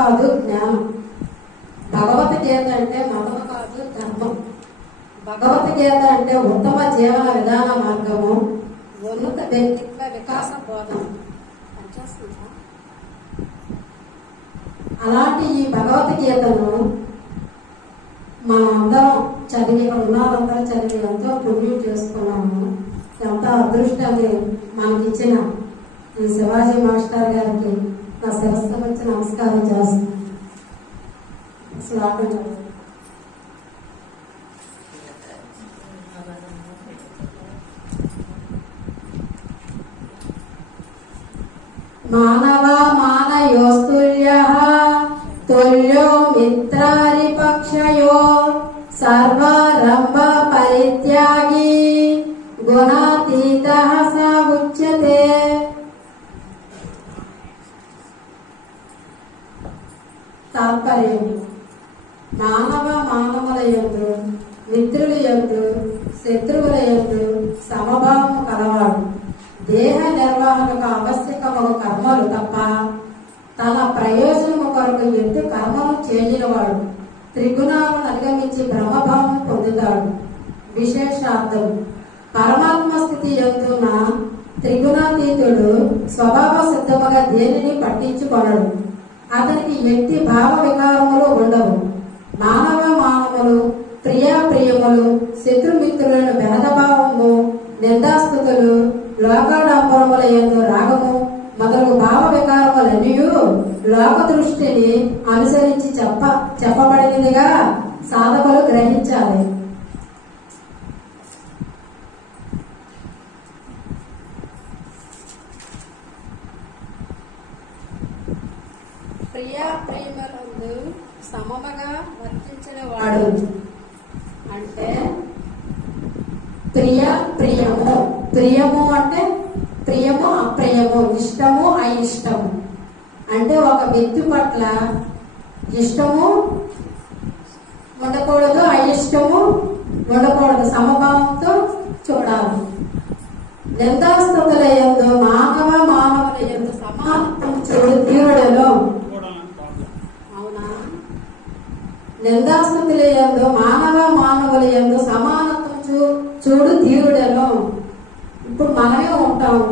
కాదు జ్ఞానం. భగవద్గీత అంటే మతము కాదు ధర్మం. భగవద్గీత అంటే ఉత్తమ జీవన విధాన మార్గము, ఉన్నత వ్యక్తిత్వ వికాస బోధన. అలాంటి ఈ భగవద్గీతను మనమందరం చదివి, ఉన్నదందరం చదివి ఎంతో పుణ్యం చేసుకున్నాము. ఎంతో అదృష్టాన్ని మనకిచ్చిన ఈ శివాజీ మాస్టర్ గారికి నా శిరస్సు వచ్చి నమస్కారం చేస్తున్నాను. శ్లోకం చదువు. మానవ మానయోస్తుల్యః తుల్యో మిత్రారిపక్షయో సర్వారంభ పరిత్యాగి గుణాతీతః స ఉచ్యతే. తాత్పర్యం: మానవ మానవుల యందు, మిత్రుల యందు, శత్రువుల యందు సమభావము కలవాడు. దేహ నిర్వహణకు ఆవశ్యకమగు కర్మలు తప్ప తన ప్రయోజనము కొరకు ఎట్టి కర్మలు చేయనివాడు. త్రిగుణాలను అధిగమించి బ్రహ్మభావం పొందుతాడు. విశేషార్థం: పరమాత్మ స్థితి యందున్న త్రిగుణాతీతుడు స్వభావ సిద్ధముగా దేనిని పట్టించుకొనడు. అతనికి ఎట్టి భావ వికారములు ఉండవు. మానవ మానవులు, ప్రియాప్రియములు, శత్రుమిత్రులను భేదభావము, నిందాస్తుతులు, లోకాడంబరముల యందు రాగము మొదలగు భావ వికారములన్నీ లోక దృష్టిని అనుసరించి చెప్పబడినదిగా సాధకులు గ్రహించాలి. ప్రియాప్రియములందు సమముగా వర్తించిన వాడు అంటే ప్రియము. ప్రియము అంటే ప్రియము అప్రియము, ఇష్టము అయిష్టము. అంటే ఒక వ్యక్తి పట్ల ఇష్టము ఉండకూడదు, అయిష్టము ఉండకూడదు, సమభావంతో చూడాలి. నిందాస్తుతుల యందు మానవ మానవుల యందు సమానత్వం చూడు తీరుడలో. అవునా? నిందాస్తుతుల యందు మానవ మానవుల యందు సమానత్వం చూడు ధీరుడను. ఇప్పుడు మనమే ఉంటాము,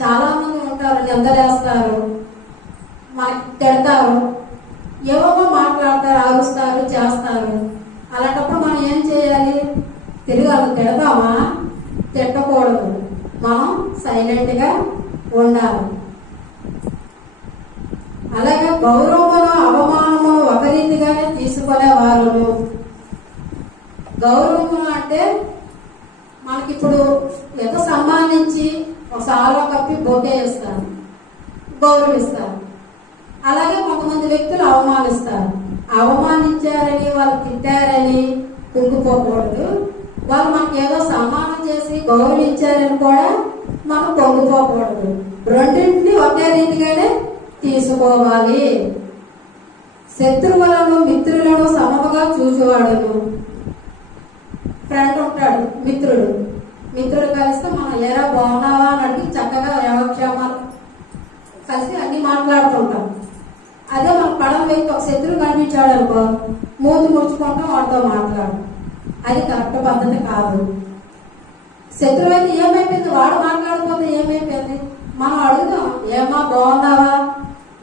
చాలా మంది ఉంటారు, నిందలేస్తారు, మనకి తిడతారు, ఏవో మాట్లాడతారు, అరుస్తారు, చేస్తారు. అలాంటప్పుడు మనం ఏం చేయాలి? తిరిగి వాళ్ళు తిడతామా? తిట్టకూడదు. మనం సైలెంట్ గా ఉండాలి. అలాగే గౌరవమును అవమానమును ఒక రీతిగానే తీసుకునేవారు. గౌరవమును అంటే మనకిప్పుడు ఏదో సన్మానించి ఒక సాల్వ కప్పి బొకే ఇస్తారు, గౌరవిస్తారు. అలాగే కొంతమంది వ్యక్తులు అవమానిస్తారు. అవమానించారని, వాళ్ళు తిట్టారని కుంగిపోకూడదు. వాళ్ళు మనకి ఏదో సన్మానం చేసి గౌరవించారని కూడా మనం పొంగిపోకూడదు. రెండింటిని ఒకే రీతిగానే తీసుకోవాలి. శత్రువులను మిత్రులను సమముగా చూసేవాడును. ఫ్రెండ్ ఉంటాడు, మిత్రుడు కలిస్తే మనం ఎరా బాగున్నావా అని అడిగి చక్కగా యోగక్షేమాలు కలిసి అన్ని మాట్లాడుతుంటాం. అదే మన పడం వ్యక్తి ఒక శత్రువు కనిపించాడు అనుకో, మూతి ముడుచుకుంటాం, వాడితో మాట్లాడు. అది కరెక్ట్ పద్ధతి కాదు. శత్రువు అయితే ఏమైపోయింది, వాడు మాట్లాడిపోతే ఏమైపోయింది, మనం అడుగుదాం, ఏమా బాగున్నావా,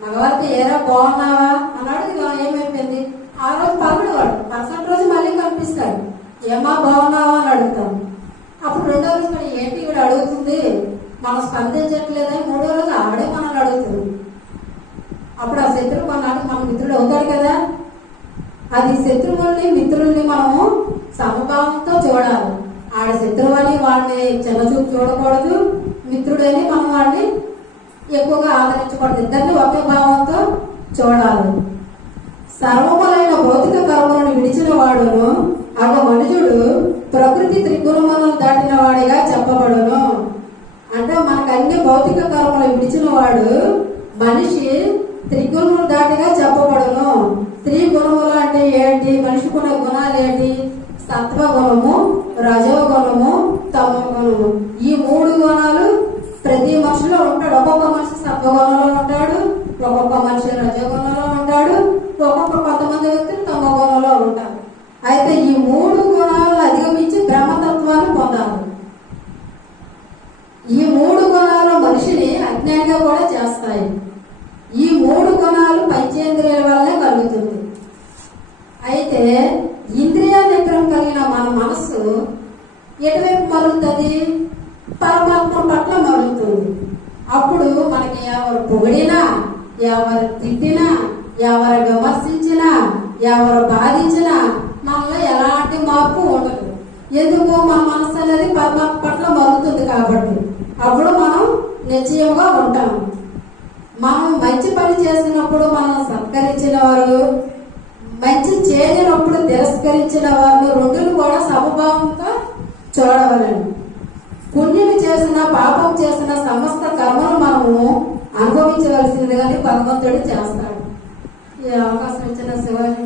మగవారికి ఏరా బాగున్నావా అని అడుగుదాం, ఏమైపోయింది. ఆ రోజు పగడు వాడు, మరుసటి రోజు మళ్ళీ కనిపిస్తాడు, ఏమా బాగున్నావా అని అడుగుతాం. అప్పుడు రెండో రోజు మరి ఏంటి ఇవిడ అడుగుతుంది, మనం స్పందించట్లేదని మూడో రోజు ఆవిడే మనల్ని అడుగుతుంది. అప్పుడు ఆ శత్రువు కొన్నాడు మన మిత్రుడు అవుతాడు కదా. అది శత్రువుల్ని మిత్రుల్ని మనము సమభావంతో చూడాలి. ఆడ శత్రువు అని వాడిని చిన్నచూపు చూడకూడదు, మిత్రుడని మనం వాడిని ఎక్కువగా ఆదరించకూడదు. ఇద్దరిని ఒకే భావంతో చూడాలి. సర్వములైన భౌతిక కర్మలను విడిచిన వాడును ఆ మనుషుడు ప్రకృతి త్రిగుణములను దాటిన వాడిగా చెప్పబడును. అంటే మనకు అన్ని భౌతిక కర్మలు విడిచిన వాడు మనిషి త్రిగుణములు దాటిగా చెప్పబడును. త్రిగుణములు అంటే ఏంటి? మనిషికున్న గుణాలు ఏంటి? సత్వగుణము, రజోగుణము, తమోగుణము. ఈ మూడు గుణాలు ప్రతి మనిషిలో ఉంటాడు. ఒక్కొక్క మనిషి సత్వగుణంలో ఉంటాడు, ఒక్కొక్క మనిషి రజోగుణంలో ఉంటాడు, కొంతమంది వ్యక్తులు తమ గుణంలో ఉంటారు. అయితే ఈ 3 గుణాలను అధిగమించి బ్రహ్మతత్వాన్ని పొందాలి. ఈ 3 గుణాలు మనిషిని అజ్ఞానిగా కూడా చేస్తాయి. ఈ 3 గుణాలు పంచేంద్రియాల వల్లే కలుగుతుంది. అయితే ఇంద్రియ నిగ్రహం కలిగిన మన మనస్సు ఎటువైపు మరుగుతుంది? పరమాత్మ పట్ల మరుగుతుంది. అప్పుడు మనకి ఎవరు పొగిడినా, ఎవరు తిట్టినా, ఎవరు విమర్శించినా, ఎవరు బాధించినా మనలో ఎలాంటి మార్పు ఉండదు. ఎందుకు? మన మనసు అనేది పరమాత్మ పట్ల మరుగుతుంది కాబట్టి. అప్పుడు మనం నిశ్చయంగా ఉంటాము. మనం మంచి పని చేసినప్పుడు మనం సత్కరించిన వారు, మంచి చేయనప్పుడు తిరస్కరించిన వారు రెండును కూడా సమభావంతో చూడవలను. పుణ్యం చేసిన పాపం చేసిన సమస్త కర్మను మనము అనుభవించవలసిందిగానే భగవంతుడు చేస్తాడు. ఈ అవకాశం ఇచ్చిన శివాజీ